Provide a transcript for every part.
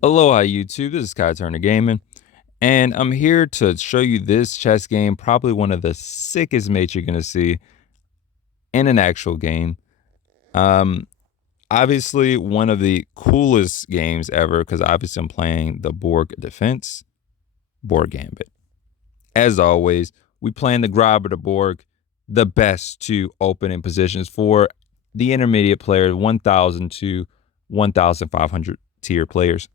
Aloha YouTube, this is Kai Turner Gaming, and I'm here to show you this chess game, probably one of the sickest mates you're gonna see in an actual game. Um, Obviously one of the coolest games ever, because obviously I'm playing the Borg Defense, Borg Gambit. As always, we playing the Grabber the Borg, the best two opening positions for the intermediate players, 1,000 to 1,500 tier players.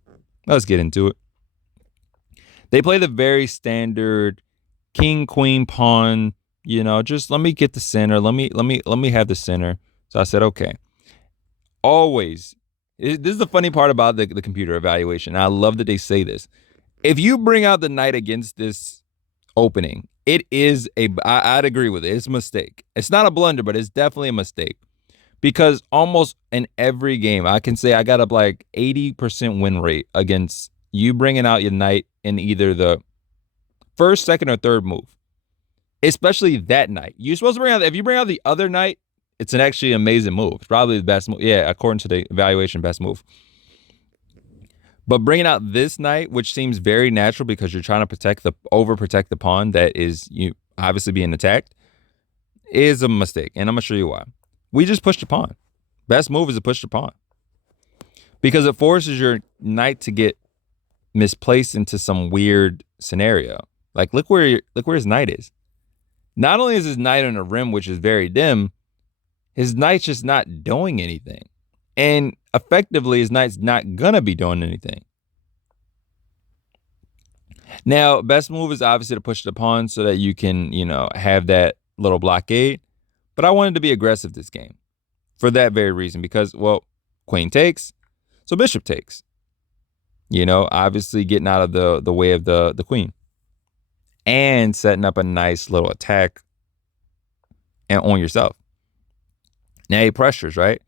Let's get into it. They play the very standard king, queen, pawn, just let me get the center. Let me have the center. So I said, okay. Always. This is the funny part about the computer evaluation. I love that they say this. If you bring out the knight against this opening, I'd agree with it. It's a mistake. It's not a blunder, but it's definitely a mistake. Because almost in every game, I can say I got up like 80% win rate against you bringing out your knight in either the first, second, or third move, especially that knight. You're supposed to bring out, if you bring out the other knight, it's an actually amazing move. It's probably the best move. Yeah, according to the evaluation, best move. But bringing out this knight, which seems very natural because you're trying to overprotect the pawn that is you obviously being attacked, is a mistake. And I'm gonna show you why. We just pushed the pawn. Best move is to push the pawn because it forces your knight to get misplaced into some weird scenario. Like look where his knight is. Not only is his knight on a rim, which is very dim, his knight's just not doing anything. And effectively, his knight's not gonna be doing anything. Now, best move is obviously to push the pawn so that you can, have that little blockade. But I wanted to be aggressive this game for that very reason because, well, queen takes, so bishop takes. Obviously getting out of the way of the queen and setting up a nice little attack and on yourself. Now he pressures, right?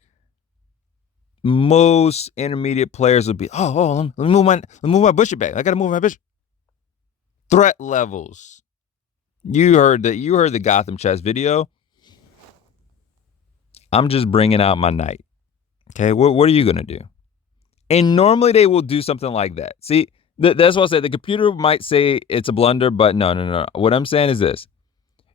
Most intermediate players would be, let me move my bishop back. I gotta move my bishop. Threat levels. You heard the Gotham chess video. I'm just bringing out my knight. Okay, what are you gonna do? And normally they will do something like that. See, that's what I said. The computer might say it's a blunder, but no. What I'm saying is this.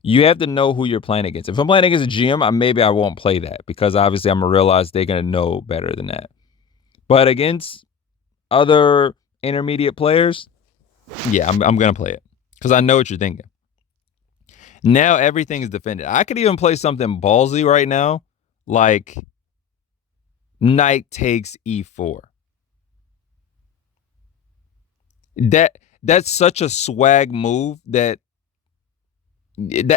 You have to know who you're playing against. If I'm playing against a GM, maybe I won't play that because obviously I'm going to realize they're going to know better than that. But against other intermediate players, yeah, I'm going to play it because I know what you're thinking. Now everything is defended. I could even play something ballsy right now, like knight takes e4. That's such a swag move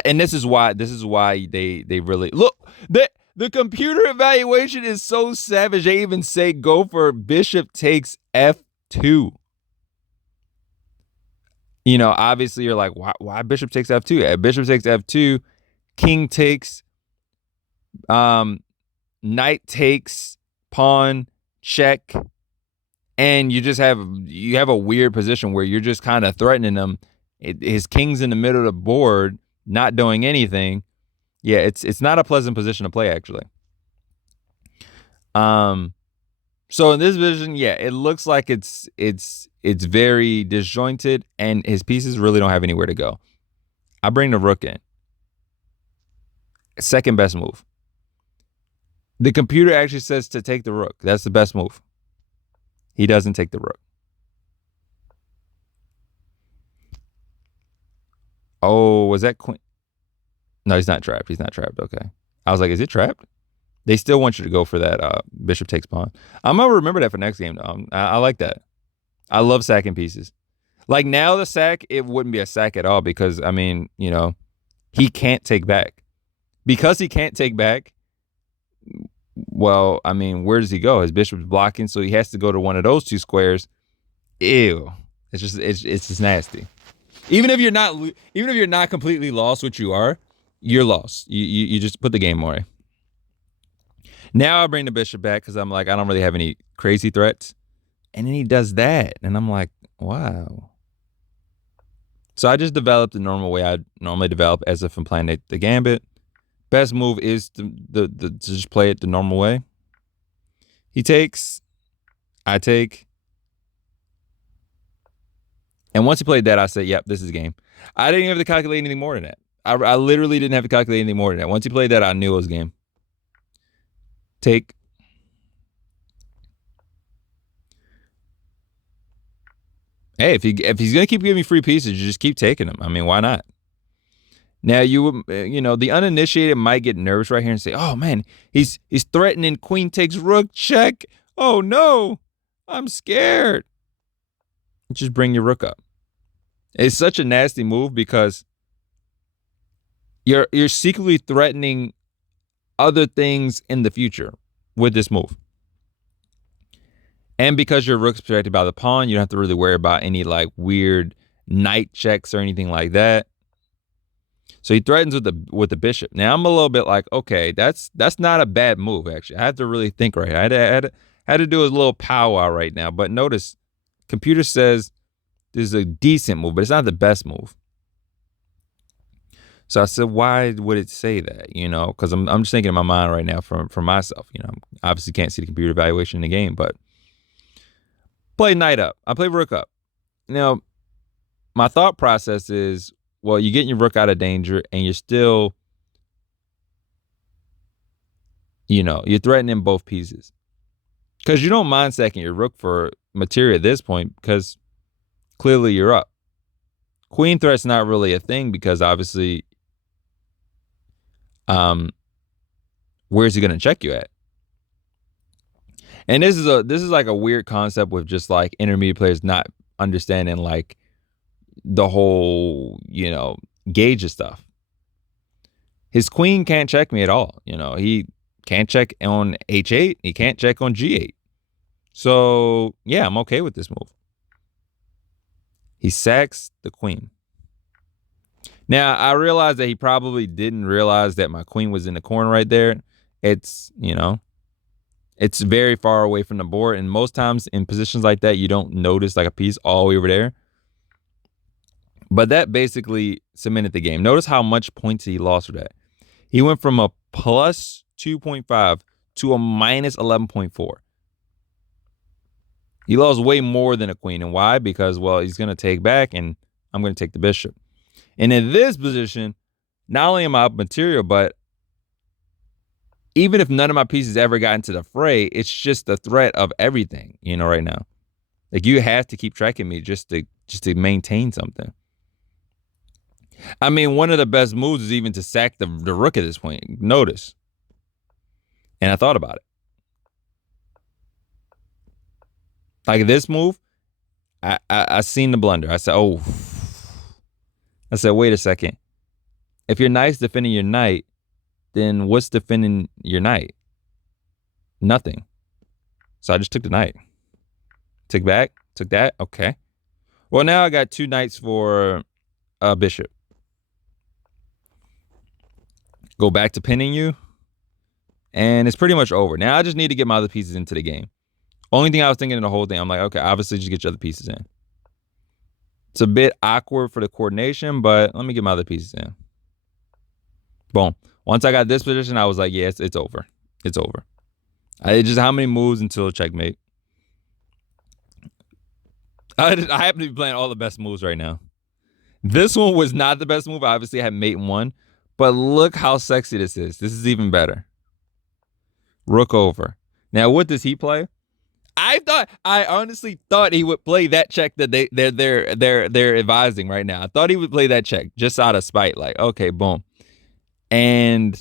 and this is why they really look. The computer evaluation is so savage. They even say go for bishop takes f2. Obviously you're like, why bishop takes f2? Bishop takes f2, king takes, knight takes, pawn, check, and you have a weird position where you're just kind of threatening him. His king's in the middle of the board, not doing anything. Yeah, it's not a pleasant position to play actually. So in this vision, yeah, it looks like it's very disjointed and his pieces really don't have anywhere to go. I bring the rook in. Second best move. The computer actually says to take the rook. That's the best move. He doesn't take the rook. Oh, was that queen? No, he's not trapped. He's not trapped. Okay. I was like, is it trapped? They still want you to go for that bishop takes pawn. I'm gonna remember that for next game. I like that. I love sacking pieces. Like now the sack, it wouldn't be a sack at all because I mean, he can't take back. Because he can't take back, well, I mean, where does he go? His bishop's blocking, so he has to go to one of those two squares. Ew. It's just nasty. Even if you're not completely lost, which you are, you're lost. You just put the game away. Now I bring the bishop back because I'm like, I don't really have any crazy threats. And then he does that. And I'm like, wow. So I just developed the normal way I normally develop as if I'm playing the gambit. Best move is to just play it the normal way. He takes, I take, And once he played that, I said, yep, this is game. I didn't have to calculate anything more than that. I literally didn't have to calculate anything more than that. Once he played that, I knew it was game. Take. Hey, if he's gonna keep giving me free pieces, you just keep taking them. I mean, why not? Now the uninitiated might get nervous right here and say, "Oh man, he's threatening queen takes rook check. Oh no, I'm scared." Just bring your rook up. It's such a nasty move because you're secretly threatening other things in the future with this move. And because your rook's protected by the pawn, you don't have to really worry about any like weird knight checks or anything like that. So he threatens with the bishop. Now I'm a little bit like, okay, that's not a bad move actually. I have to really think right. I had to do a little powwow right now. But notice, computer says this is a decent move, but it's not the best move. So I said, why would it say that? Because I'm just thinking in my mind right now for myself. Obviously can't see the computer evaluation in the game, but play knight up. I play rook up. Now, my thought process is, well, you're getting your rook out of danger, and you're still, you're threatening both pieces. Because you don't mind sacking your rook for material at this point, because clearly you're up. Queen threat's not really a thing because obviously, where's he going to check you at? And this is like a weird concept with just like intermediate players not understanding like the whole, gauge of stuff. His queen can't check me at all. He can't check on h8. He can't check on g8. So yeah, I'm okay with this move. He sacks the queen. Now, I realize that he probably didn't realize that my queen was in the corner right there. It's, it's very far away from the board. And most times in positions like that, you don't notice like a piece all the way over there. But that basically cemented the game. Notice how much points he lost for that. He went from a plus 2.5 to a minus 11.4. He lost way more than a queen. And why? Because, well, he's going to take back and I'm going to take the bishop. And in this position, not only am I up material, but even if none of my pieces ever got into the fray, it's just the threat of everything, right now. Like you have to keep tracking me just to maintain something. I mean, one of the best moves is even to sack the rook at this point. Notice. And I thought about it. Like this move, I seen the blunder. I said, wait a second. If your knight's defending your knight, then what's defending your knight? Nothing. So I just took the knight. Took back, took that. Okay. Well, now I got two knights for a bishop. Go back to pinning you. And it's pretty much over. Now I just need to get my other pieces into the game. Only thing I was thinking in the whole thing, I'm like, okay, obviously just get your other pieces in. It's a bit awkward for the coordination, but let me get my other pieces in. Boom. Once I got this position, I was like, yeah, it's over. It's over. Just how many moves until checkmate? I happen to be playing all the best moves right now. This one was not the best move. Obviously, I had mate in one. But look how sexy this is. This is even better. Rook over. Now, what does he play? I honestly thought he would play that check that they're advising right now. I thought he would play that check just out of spite. Like, okay, boom. And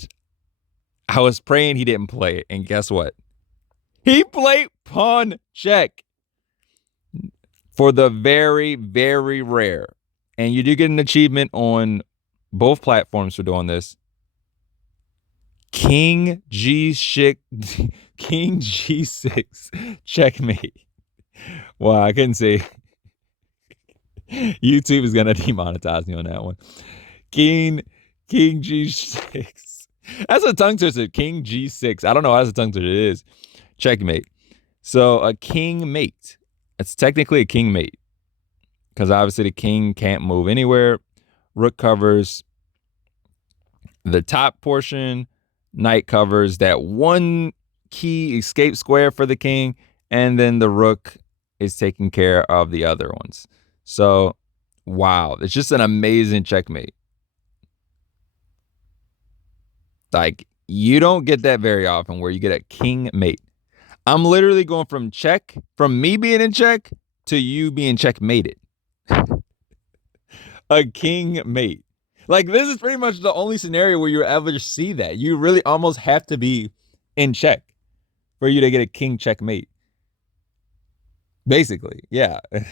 I was praying he didn't play it. And guess what? He played pawn check for the very, very rare. And you do get an achievement on both platforms for doing this. King G6 checkmate. Wow, I couldn't say. YouTube is gonna demonetize me on that one. King G6. That's a tongue twister. King G6. I don't know why that's a tongue twister. It is. Checkmate. So a king mate. It's technically a king mate. Because obviously the king can't move anywhere. Rook covers the top portion. Knight covers that one key escape square for the king. And then the rook is taking care of the other ones. So Wow, it's just an amazing checkmate. Like, you don't get that very often where you get a king mate. I'm literally going from check, from me being in check to you being checkmated. A king mate. Like, this is pretty much the only scenario where you ever see that. You really almost have to be in check for you to get a king checkmate. Basically, yeah. And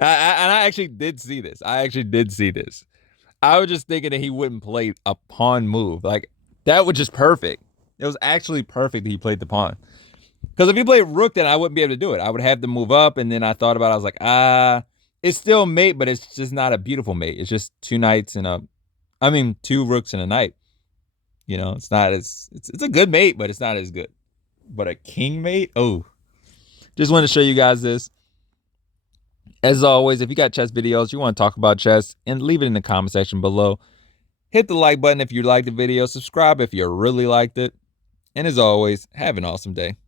I actually did see this. I actually did see this. I was just thinking that he wouldn't play a pawn move. Like, that was just perfect. It was actually perfect that he played the pawn. Because if he played rook, then I wouldn't be able to do it. I would have to move up, and then I thought about it. I was like, it's still mate, but it's just not a beautiful mate. It's just two knights and two rooks and a knight. You know, it's not as, it's a good mate, but it's not as good. But a king mate, oh, just wanted to show you guys this. As always, if you got chess videos, you want to talk about chess, and leave it in the comment section below. Hit the like button if you liked the video. Subscribe if you really liked it. And as always, have an awesome day.